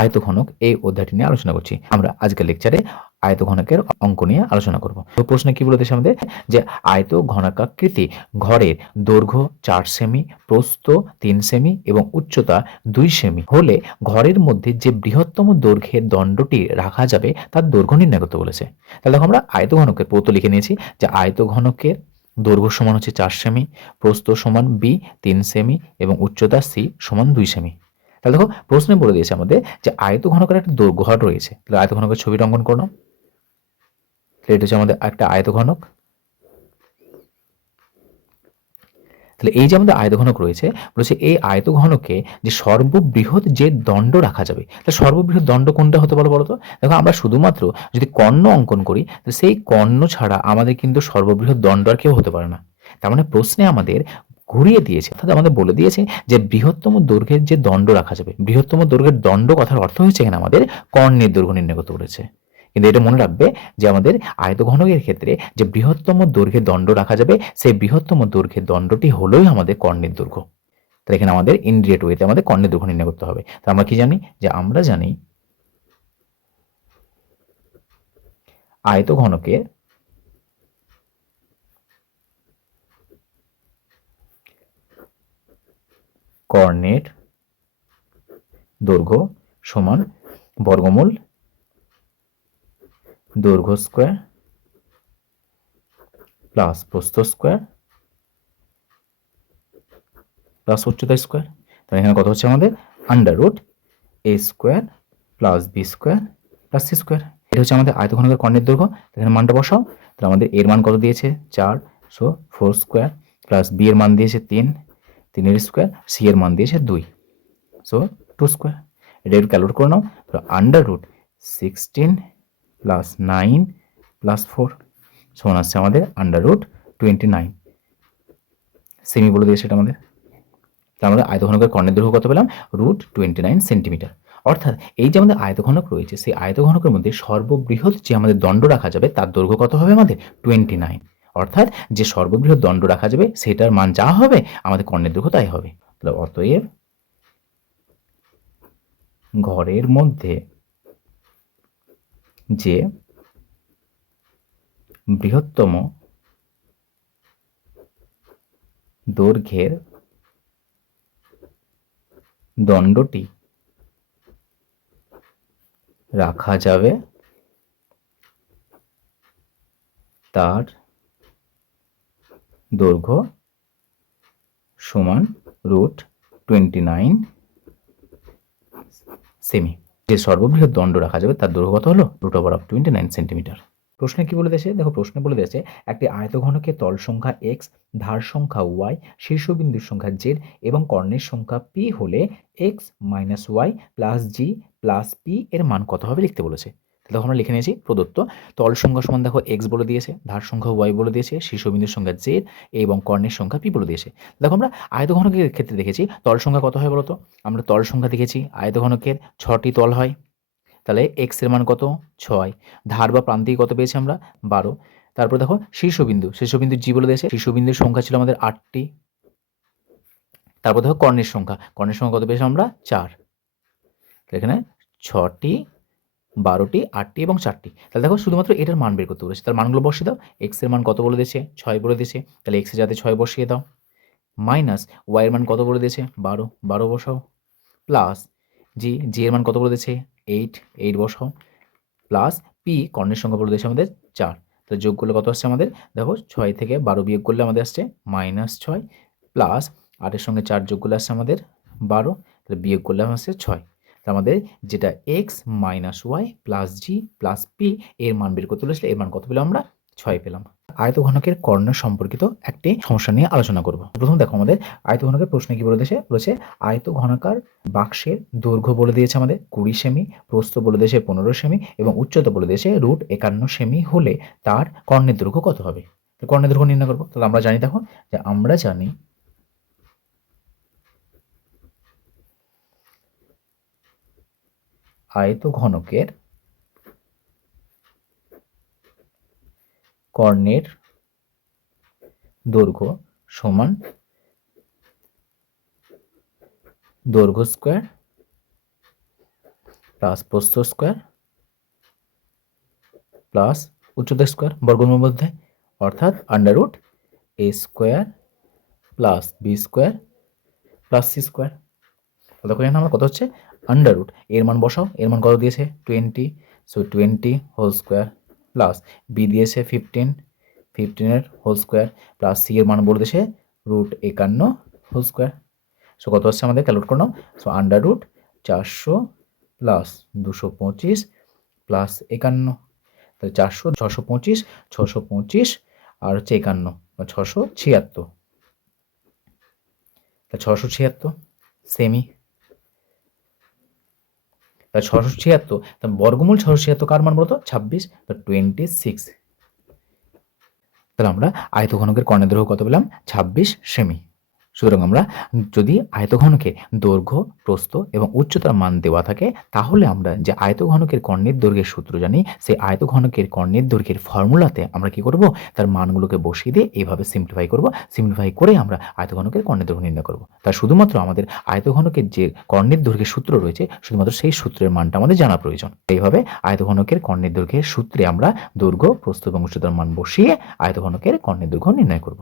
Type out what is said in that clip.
আয়তঘনক এই অধ্যায়টি নিয়ে আলোচনা করছি। আমরা আজকের লেকচারে আয়ত ঘনকের অঙ্ক নিয়ে আলোচনা করব। তো প্রশ্নে কি বলে দিয়েছে আমাদের? যে আয়ত ঘনকাকৃতি ঘরের দৈর্ঘ্য চার সেমি, প্রস্থ তিন সেমি এবং উচ্চতা দুই সেমি হলে ঘরের মধ্যে যে বৃহত্তম দৈর্ঘ্যের দণ্ডটি রাখা যাবে তার দৈর্ঘ্য নির্ণয় করতে বলেছে। তাহলে দেখো আমরা আয়ত ঘনকের পৌত লিখে নিয়েছি যে আয়ত ঘনকের দৈর্ঘ্য সমান হচ্ছে চার সেমি, প্রস্থ সমান বি তিন সেমি এবং উচ্চতা সি সমান দুই সেমি। তাহলে দেখো প্রশ্নে বলে দিয়েছে আমাদের যে আয়ত ঘনকের একটা ঘর রয়েছে। তাহলে আয়ত ঘনকের ছবিটা অঙ্কন করো তাহলে এটা হচ্ছে আমাদের একটা আয়ত ঘনক তাহলে এই যে আমাদের আয়তঘনক রয়েছে, বলেছে এই আয়তঘনকে যে সর্ববৃহৎ যে দণ্ড রাখা যাবে, তাহলে সর্ববৃহৎ দণ্ড কোনটা হতে পারে বলতো? দেখো আমরা শুধুমাত্র যদি কর্ণ অঙ্কন করি সেই কর্ণ ছাড়া আমাদের কিন্তু সর্ববৃহৎ দণ্ড আর কেউ হতে পারে না। তার মানে প্রশ্নে আমাদের ঘুরিয়ে দিয়েছে, অর্থাৎ আমাদের বলে দিয়েছে যে বৃহত্তম দৈর্ঘ্যের যে দণ্ড রাখা যাবে, বৃহত্তম দৈর্ঘ্যের দণ্ড কথার অর্থ হচ্ছে এখানে আমাদের কর্ণের দৈর্ঘ্য নির্ণয় করতে বলেছে। কিন্তু এটা মনে রাখবে যে আমাদের আয়তঘনকের ক্ষেত্রে যে বৃহত্তম দৈর্ঘ্যের দণ্ড রাখা যাবে, সেই বৃহত্তম দৈর্ঘ্যের দণ্ডটি হলোই আমাদের কর্ণের দৈর্ঘ্য তাহলে এখানে আমাদের ইন্ডিয়েট ওয়েতে আমাদের কর্ণের দৈর্ঘ্য নির্ণয় করতে হবে। তা আমরা কি জানি? যে আমরা জানি আয়তঘনকের কর্ণের দৈর্ঘ্য সমান বর্গমূল দৈর্ঘ্য স্কোয়ার প্লাস প্রস্থ স্কোয়ার প্লাস উচ্চতা স্কোয়ার তাহলে এখানে কত হচ্ছে আমাদের? Under root A square plus B square plus C square এটা হচ্ছে আমাদের আয়তঘনকের কর্ণের দৈর্ঘ্য। এখানে মানটা বসাও। তাহলে আমাদের এর মান কত দিয়েছে? চার। So four square plus B এর মান দিয়েছে তিন। তিনের স্কোয়ার সি এর মান দিয়েছে দুই। সো টু স্কোয়ার এটা একটু ক্যালকুলেট করে নাও। Under root sixteen plus nine plus four সমান আসছে আমাদের আন্ডার রুট টোয়েন্টি নাইন সেমি বলে দিয়েছে এটা আমাদের। তার আমাদের আয়তঘনকের কর্ণের দৈর্ঘ্য কত পেলাম? রুট টোয়েন্টি নাইন সেন্টিমিটার অর্থাৎ এই যে আমাদের আয়তঘনক রয়েছে, সেই আয়তঘনকের মধ্যে সর্ববৃহৎ যে আমাদের দণ্ড রাখা যাবে, তার দৈর্ঘ্য কত হবে আমাদের? টোয়েন্টি নাইন অর্থাৎ যে সর্ববৃহৎ দণ্ড রাখা যাবে, সেটার মান যা হবে, আমাদের কর্ণের দৈর্ঘ্য তাই হবে। তাহলে অতএব ঘরের মধ্যে যে বৃহত্তম দৈর্ঘ্যের দণ্ডটি রাখা যাবে, তার দৈর্ঘ্য সমান রুট টোয়েন্টি নাইন সেমি। যে সর্ববৃহৎ দণ্ড রাখা যাবে, তার দৈর্ঘ্য কত হলো? Root over of twenty nine centimetre. প্রশ্নে কি বলে দিয়েছে দেখো, প্রশ্নে বলে দিয়েছে, একটি আয়তঘনকে তল সংখ্যা এক্স ধার সংখ্যা ওয়াই শীর্ষবিন্দুর সংখ্যা জেড এবং কর্ণের সংখ্যা পি হলে X minus Y plus Z plus P এর মান কত হবে লিখতে বলেছে। তাহলে আমরা লিখে নিয়েছি প্রদত্ত। তল সংখ্যা সমান দেখো এক্স বলে দিয়েছে, ধার সংখ্যা ওয়াই বলে দিয়েছে, শীর্ষবিন্দুর সংখ্যা জেড এবং কর্ণের সংখ্যা পি বলে দিয়েছে। দেখো আমরা আয়তঘনকের ক্ষেত্রে দেখেছি, তল সংখ্যা কত হয় বলতো? আমরা তল সংখ্যা দেখেছি, আয়তঘনকের ছটি তল হয়। তাহলে এক্সের মান কত? ছয়। ধার বা প্রান্তিক কত পেয়েছি আমরা? বারো। তারপর দেখো শীর্ষবিন্দু শীর্ষবিন্দু জি বলে দিয়েছে, শীর্ষবিন্দুর সংখ্যা ছিল আমাদের আটটি। তারপর দেখো কর্ণের সংখ্যা কর্ণের সংখ্যা কত পেয়েছি আমরা? চার। এখানে ছটি বারোটি, আটটি এবং চারটি। তাহলে দেখো শুধুমাত্র এটার মান বের করতে বলেছে। তার মানগুলো বসিয়ে দাও। এক্সের মান কত বলে দিয়েছে? ছয় বলে দিয়েছে। তাহলে এক্সের যাতে ছয় বসিয়ে দাও। মাইনাস ওয়াইয়ের মান কত বলে দিয়েছে? বারো। বারো বসাও। প্লাস জি জি এর মান কত বলে দিয়েছে? এইট এইট বসাও। প্লাস পি কর্ণের সংখ্যা বলে দিয়েছে আমাদের চার। তাহলে যোগ করলে কত আসছে আমাদের? দেখো ছয় থেকে বারো বিয়োগ করলে আমাদের আসছে মাইনাস ছয়। প্লাস আটের সঙ্গে চার যোগ করলে আসছে আমাদের বারো। তাহলে বিয়োগ করলে আসছে ছয়। আমাদের যেটা X minus Y plus Z plus P এর মান বের করতে বলেছিল এর মান কত পেলাম আমরা? ছয় পেলাম। আয়ত আয়তঘনকের কর্ণ সম্পর্কিত একটি সমস্যা নিয়ে আলোচনা করব। প্রথম দেখো আমাদের আয়তঘনকের প্রশ্নে কি বলে দিয়েছে বলেছে আয়তঘনকার বাক্সের দৈর্ঘ্য বলে দিয়েছে আমাদের কুড়ি সেমি, প্রস্থ বলে দিয়েছে পনেরো সেমি এবং উচ্চতা বলে দিয়েছে রুট একান্ন সেমি হলে তার কর্ণের দৈর্ঘ্য কত হবে? কর্ণের দৈর্ঘ্য নির্ণয় করব। তাহলে আমরা জানি দেখো যে আমরা জানি আয়তঘনকের কর্ণের দৈর্ঘ্য সমান দৈর্ঘ্য স্কোয়ার প্লাস প্রস্থ স্কোয়ার প্লাস উচ্চতা স্কোয়ার বর্গমূলের মধ্যে, অর্থাৎ under root A square plus B square plus C square এখানে আমার কত হচ্ছে? আন্ডার রুট এর মান বসাও, এর মান কত দিয়েছে? Twenty so twenty whole square plus B দিয়েছে ফিফটিন ফিফটিনের হোল স্কোয়ার প্লাস সি এর মান বলে দিয়েছে রুট একান্ন হোল স্কোয়ার সো কত হচ্ছে আমাদের? ক্যালকুলেট করলাম সো আন্ডার রুট চারশো প্লাস দুশো পঁচিশ প্লাস একান্ন। তাহলে চারশো, ছশো পঁচিশ ছশো পঁচিশ, আর হচ্ছে একান্ন বা ছশো ছিয়াত্তর। তা ছশো ছিয়াত্তর সেমি তা ছশো ছিয়াত্তর, তা বর্গমূল ছশো ছিয়াত্তর কার মান বলতো ছাব্বিশ, তো টোয়েন্টি সিক্স তাহলে আমরা আয়তঘনকের কর্ণের দৈর্ঘ্য কত পেলাম? ছাব্বিশ সেমি। সুতরাং আমরা যদি আয়তঘনকে দৈর্ঘ্য, প্রস্থ এবং উচ্চতার মান দেওয়া থাকে, তাহলে আমরা যে আয়তঘনকের কর্ণের দৈর্ঘ্যের সূত্র জানি, সেই আয়তঘনকের কর্ণের দৈর্ঘ্যের ফর্মুলাতে আমরা কি করব? তার মানগুলোকে বসিয়ে দিয়ে এইভাবে সিম্পলিফাই করব। সিম্পলিফাই করে আমরা আয়তঘনকের কর্ণের দৈর্ঘ্য নির্ণয় করব। তার শুধুমাত্র আমাদের আয়তঘনকের যে কর্ণের দৈর্ঘ্যের সূত্র রয়েছে, শুধুমাত্র সেই সূত্রের মানটা আমাদের জানা প্রয়োজন। এইভাবে আয়তঘনকের কর্ণের দৈর্ঘ্যের সূত্রে আমরা দৈর্ঘ্য, প্রস্থ এবং উচ্চতার মান বসিয়ে আয়তঘনকের কর্ণের দৈর্ঘ্য নির্ণয় করব।